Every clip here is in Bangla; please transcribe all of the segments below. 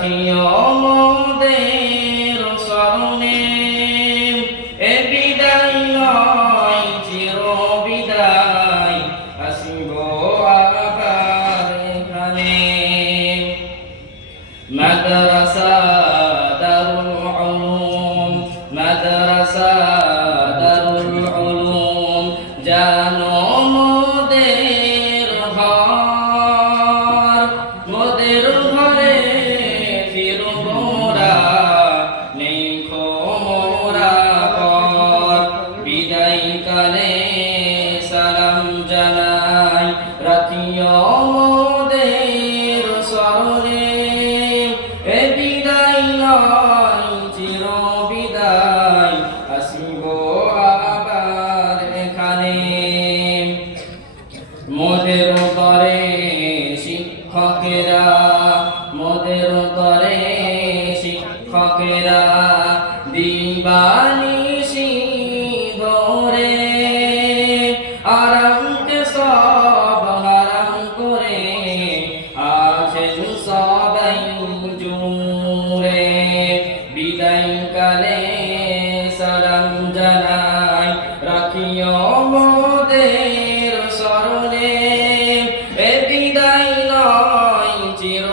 রাখিও মোদের স্মরণে এ বিদায় নয় চির বিদায় আসিব আবার এখানে মাদ্রাসা দারুল উলুম মাদ্রাসা দারুল উলুম জানো মোদের ঘর মোদের ঘরে ফিরব মোরা নেই খো মোরা পর বিদায় কালে সালাম জানাই রাখিও মোদের স্মরণে এ বিদায় নয় চির বিদায় আসিব আবার এখানে মোদের তরে শিক্ষকেরা মোদের তরে শিক্ষকেরা দিবানিশি ধরে আরামকে সব হারাম করে আছেন সবাই জুড়ে বিদায় কালে সালাম জানাই রাখিও মোদের স্মরণে এ বিদায় নয় চির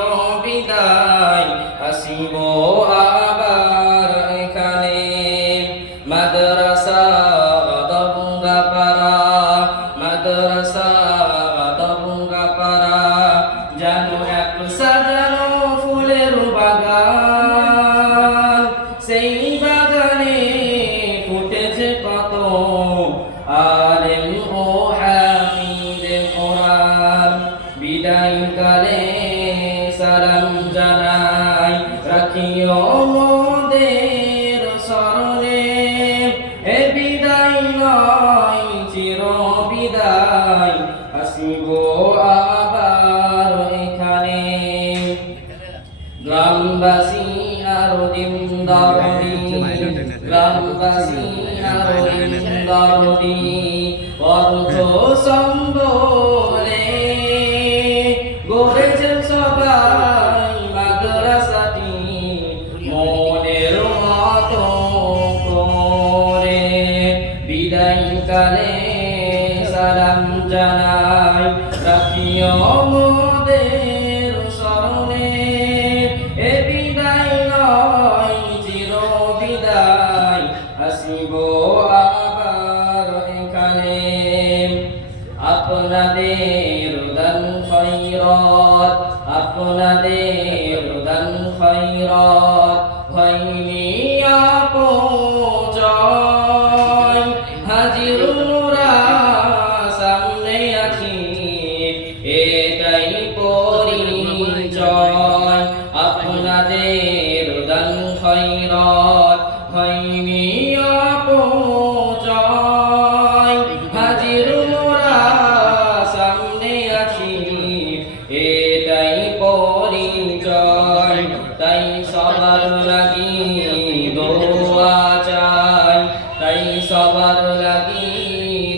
বিদায় আসিব আবার এখানে মাদ্রাসা দবঙ্গাপাড়া মাদ্রাসা দবঙ্গাপাড়া জানো এক সাজানো ফুলের বাগান সেই বাগানে ফুটেছে কত আলেম ও হাফিজে কোরআন বিদায় কালে সালাম জানাই রাখিও মোদের স্মরণে এ বিদায় নয় চির বিদায় আসিব আবার এখানে গ্রামবাসী আরো দিন দরদি গ্রামবাসী আরো দিন দরদি অর্থ সম্বলে গড়েছেন সবাই মাদ্রাসাটি মনের মতো করে বিদায় কালে সালাম জানাই রাখিও মোদের স্মরণে এ বিদায় নয় চির বিদায় আসিব আবার এখানে আপনাদের দান খৈরত আপনাদের দান খৈরত হয়নি অপচয় হাজির মোরা সামনে আছি এটাই পরিচয় আপনাদের দান খৈরত হয়নি অপচয় হাজির মোরা সামনে আছি এটাই পরিচয় তাই সবার লাগি দোয়া চাই তাই সবার লাগি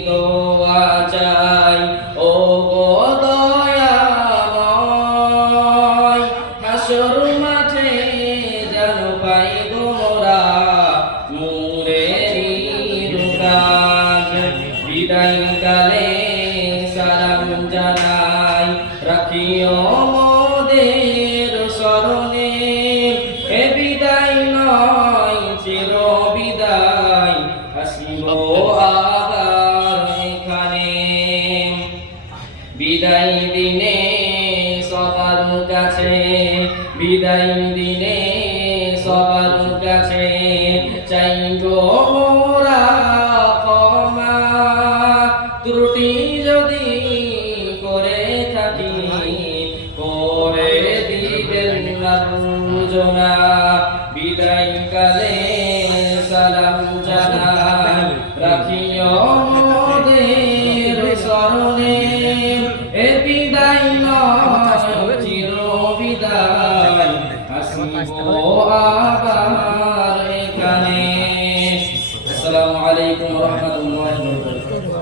দোয়া চাই ও গো দয়াময় হাসর মাঠে যেন পাই গোরা নূরেরি রূপরাজ বিদায় কালে সালাম জানাই রাখিও মোদের স্মরণে এ বিদায় নয় চির বিদায় আসিব আবার এখানে বিদায় দিনে সবার কাছে বিদায় দিনে সবার কাছে চাই গো মোরা ক্ষমা ত্রুটি যদি করে থাকি করে দিবেন মার্জনা বিদায় কালে সালাম জানাই রাখিও মোদের স্মরণে এ বিদায় নয় চির বিদায় আসিব আবার এখানে আসসালামু আলাইকুম ওয়া রাহমাতুল্লাহি ওয়া বারাকাতুহু